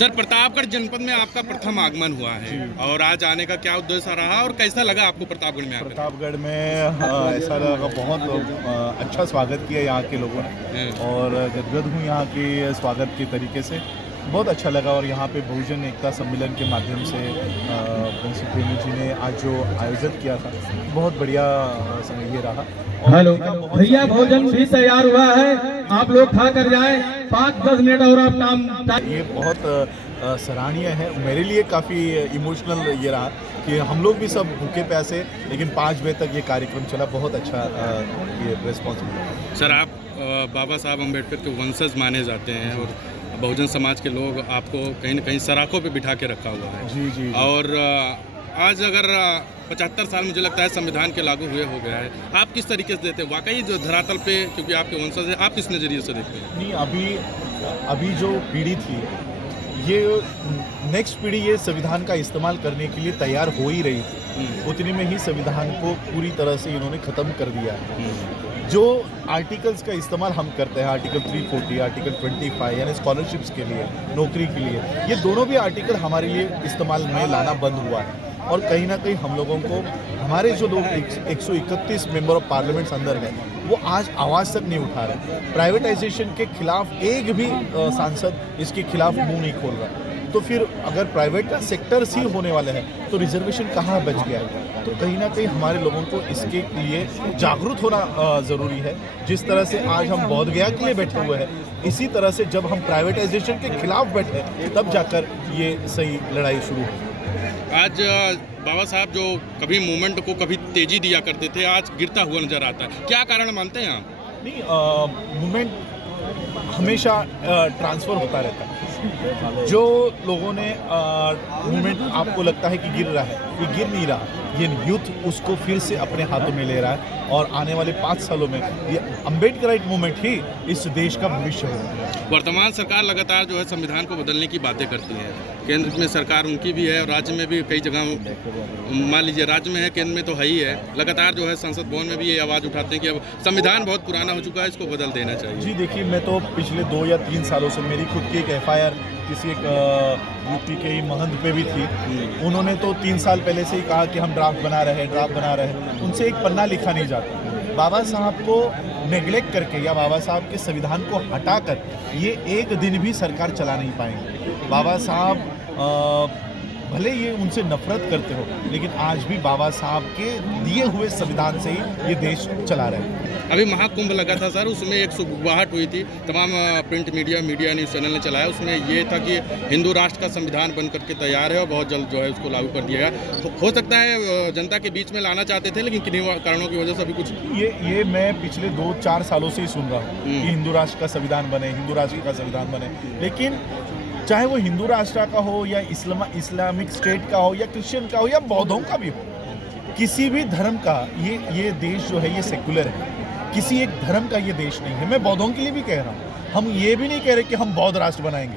Sir, Pratapgarh जनपद में आपका प्रथम आगमन हुआ है और आज आने का क्या उद्देश्य रहा और कैसा लगा आपको प्रतापगढ़ में आकर? प्रतापगढ़ में ऐसा लगा, बहुत अच्छा स्वागत किया यहाँ के लोगों ने और गदगद हूँ यहाँ के स्वागत के तरीके से। बहुत अच्छा लगा और यहाँ पे बहुजन एकता सम्मेलन के माध्यम से प्रिंसिपल प्रेमी जी ने आज जो आयोजन किया था, बहुत बढ़िया समय ये रहा। हेलो भैया, भोजन भी तैयार हुआ है, आप लोग खा कर जाएं, 5-10 मिनट और आप काम। ये बहुत सराहनीय है, मेरे लिए काफ़ी इमोशनल ये रहा कि हम लोग भी सब भूखे प्यासे, लेकिन 5 बजे तक ये कार्यक्रम चला। बहुत अच्छा ये रिस्पॉन्स मिला। सर, आप बाबा साहब अम्बेडकर के वंशज माने जाते हैं और बहुजन समाज के लोग आपको कहीं न कहीं सराखों पे बिठा के रखा हुआ है। जी। और आज अगर 75 साल मुझे लगता है संविधान के लागू हुए हो गया है, आप किस तरीके से देते हैं वाकई जो धरातल पे, क्योंकि आपके वंशज हैं, आप किस नज़रिए से देखते हैं? नहीं, अभी जो पीढ़ी थी, ये नेक्स्ट पीढ़ी ये संविधान का इस्तेमाल करने के लिए तैयार हो ही रही थी। उतनी में ही संविधान को पूरी तरह से इन्होंने ख़त्म कर दिया है। जो आर्टिकल्स का इस्तेमाल हम करते हैं, आर्टिकल 340, आर्टिकल 25, यानी स्कॉलरशिप्स के लिए, नौकरी के लिए, ये दोनों भी आर्टिकल हमारे लिए इस्तेमाल में लाना बंद हुआ है। और कहीं ना कहीं हम लोगों को, हमारे जो लोग 131 मेंबर ऑफ पार्लियामेंट्स अंदर है, वो आज आवाज़ तक नहीं उठा रहे। प्राइवेटाइजेशन के खिलाफ एक भी सांसद इसके खिलाफ मुंह नहीं खोल रहा। तो फिर अगर प्राइवेट का सेक्टर ही होने वाले हैं तो रिजर्वेशन कहाँ बच गया है? तो कहीं ना कहीं हमारे लोगों को इसके लिए जागरूक होना ज़रूरी है। जिस तरह से आज हम बोध गया के लिए बैठे हुए हैं, इसी तरह से जब हम प्राइवेटाइजेशन के खिलाफ बैठे तब जाकर ये सही लड़ाई शुरू हो। आज बाबा साहब जो कभी मूवमेंट को कभी तेजी दिया करते थे, आज गिरता हुआ नजर आता है, क्या कारण मानते हैं आप? नहीं, मूवमेंट हमेशा ट्रांसफ़र होता रहता है। जो लोगों ने मूवमेंट आपको लगता है कि गिर रहा है, ये गिर नहीं रहा। ये यूथ उसको फिर से अपने हाथों में ले रहा है और आने वाले 5 सालों में ये अम्बेडकराइट मूवमेंट ही इस देश का भविष्य होगा। वर्तमान सरकार लगातार जो है संविधान को बदलने की बातें करती है। केंद्र में सरकार उनकी भी है और राज्य में भी कई जगह, मान लीजिए राज्य में है, केंद्र में तो है ही है। लगातार जो है संसद भवन में भी ये आवाज़ उठाते हैं कि अब संविधान बहुत पुराना हो चुका है, इसको बदल देना चाहिए। जी देखिए, मैं तो पिछले 2 या 3 सालों से मेरी खुद की एक FIR किसी एक यूपी के ही महंत पे भी थी। उन्होंने तो 3 साल पहले से ही कहा कि हम ड्राफ्ट बना रहे हैं। उनसे एक पन्ना लिखा नहीं जाता। बाबा साहब को नेग्लेक्ट करके या बाबा साहब के संविधान को हटाकर ये एक दिन भी सरकार चला नहीं पाएंगे। बाबा साहब भले ये उनसे नफरत करते हो, लेकिन आज भी बाबा साहब के दिए हुए संविधान से ही ये देश चला रहे हैं। अभी महाकुंभ लगा था सर, उसमें एक सुगबुगाहट हुई थी, तमाम प्रिंट मीडिया न्यूज़ चैनल ने चलाया। उसमें ये था कि हिंदू राष्ट्र का संविधान बन करके तैयार है और बहुत जल्द जो है उसको लागू कर दिया गया। तो हो सकता है जनता के बीच में लाना चाहते थे, लेकिन किन्हीं कारणों की वजह से अभी कुछ ये मैं पिछले 2-4 सालों से ही सुन रहा हूँ कि हिंदू राष्ट्र का संविधान बने, हिंदू राष्ट्र का संविधान बने। लेकिन चाहे वो हिंदू राष्ट्र का हो या इस्लामिक स्टेट का हो या क्रिश्चियन का हो या बौद्धों का भी हो, किसी भी धर्म का ये देश जो है ये सेकुलर है। किसी एक धर्म का ये देश नहीं है। मैं बौद्धों के लिए भी कह रहा हूँ, हम ये भी नहीं कह रहे कि हम बौद्ध राष्ट्र बनाएंगे।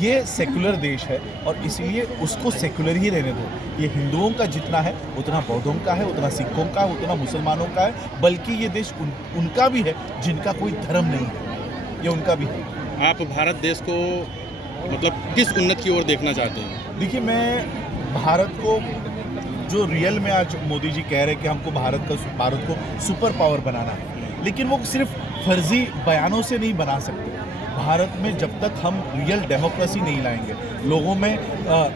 ये सेकुलर देश है और इसलिए उसको सेकुलर ही रहने दो। ये हिंदुओं का जितना है उतना बौद्धों का है, उतना सिखों का है, उतना मुसलमानों का है, बल्कि ये देश उनका भी है जिनका कोई धर्म नहीं है, ये उनका भी है। आप भारत देश को मतलब किस उन्नति की ओर देखना चाहते हैं? देखिए, मैं भारत को जो रियल में आज मोदी जी कह रहे हैं कि हमको भारत को सुपर पावर बनाना है, लेकिन वो सिर्फ फर्जी बयानों से नहीं बना सकते। भारत में जब तक हम रियल डेमोक्रेसी नहीं लाएंगे, लोगों में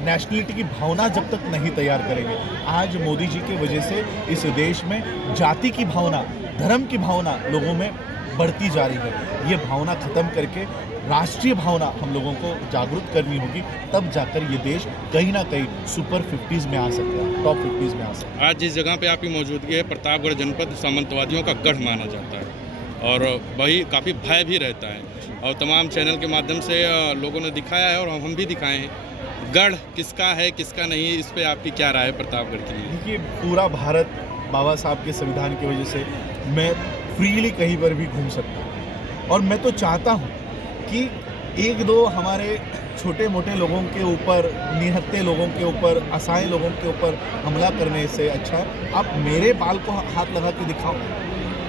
नेशनलिटी की भावना जब तक नहीं तैयार करेंगे, आज मोदी जी की वजह से इस देश में जाति की भावना, धर्म की भावना लोगों में बढ़ती जा रही है। ये भावना ख़त्म करके राष्ट्रीय भावना हम लोगों को जागरूक करनी होगी, तब जाकर ये देश कहीं ना कहीं सुपर 50s में आ सकता है, टॉप 50s में आ सकता है। आज जिस जगह पे आपकी मौजूदगी है, प्रतापगढ़ जनपद सामंतवादियों का गढ़ माना जाता है और वही काफ़ी भय भी रहता है और तमाम चैनल के माध्यम से लोगों ने दिखाया है और हम भी दिखाए हैं। गढ़ किसका है किसका नहीं, इस पर आपकी क्या राय है प्रतापगढ़ के लिए? देखिए, पूरा भारत बाबा साहब के संविधान की वजह से मैं फ्रीली कहीं पर भी घूम सकता हूँ और मैं तो चाहता हूँ कि 1-2 हमारे छोटे मोटे लोगों के ऊपर, निहत्थे लोगों के ऊपर, असहाय लोगों के ऊपर हमला करने से अच्छा आप मेरे बाल को हाथ लगा के दिखाओ।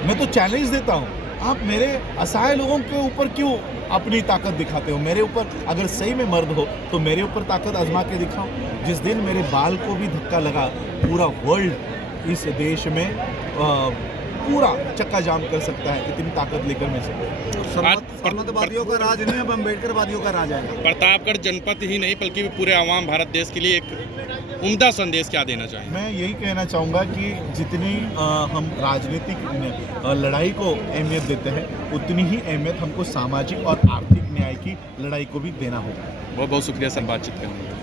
मैं तो चैलेंज देता हूँ आप मेरे असहाय लोगों के ऊपर क्यों अपनी ताकत दिखाते हो? मेरे ऊपर अगर सही में मर्द हो तो मेरे ऊपर ताकत आजमा के दिखाओ। जिस दिन मेरे बाल को भी धक्का लगा, पूरा वर्ल्ड इस देश में पूरा चक्का जाम कर सकता है, इतनी ताकत लेकर मैं सकता। सरमतवादियों का राज नहीं, अब अम्बेडकरवादियों का राज आएगा। प्रतापगढ़ जनपद ही नहीं बल्कि पूरे आवाम भारत देश के लिए एक उम्दा संदेश क्या देना चाहिए? मैं यही कहना चाहूँगा कि जितनी हम राजनीतिक लड़ाई को अहमियत देते हैं, उतनी ही अहमियत हमको सामाजिक और आर्थिक न्याय की लड़ाई को भी देना होगा। बहुत बहुत शुक्रिया सर बातचीत करने के लिए।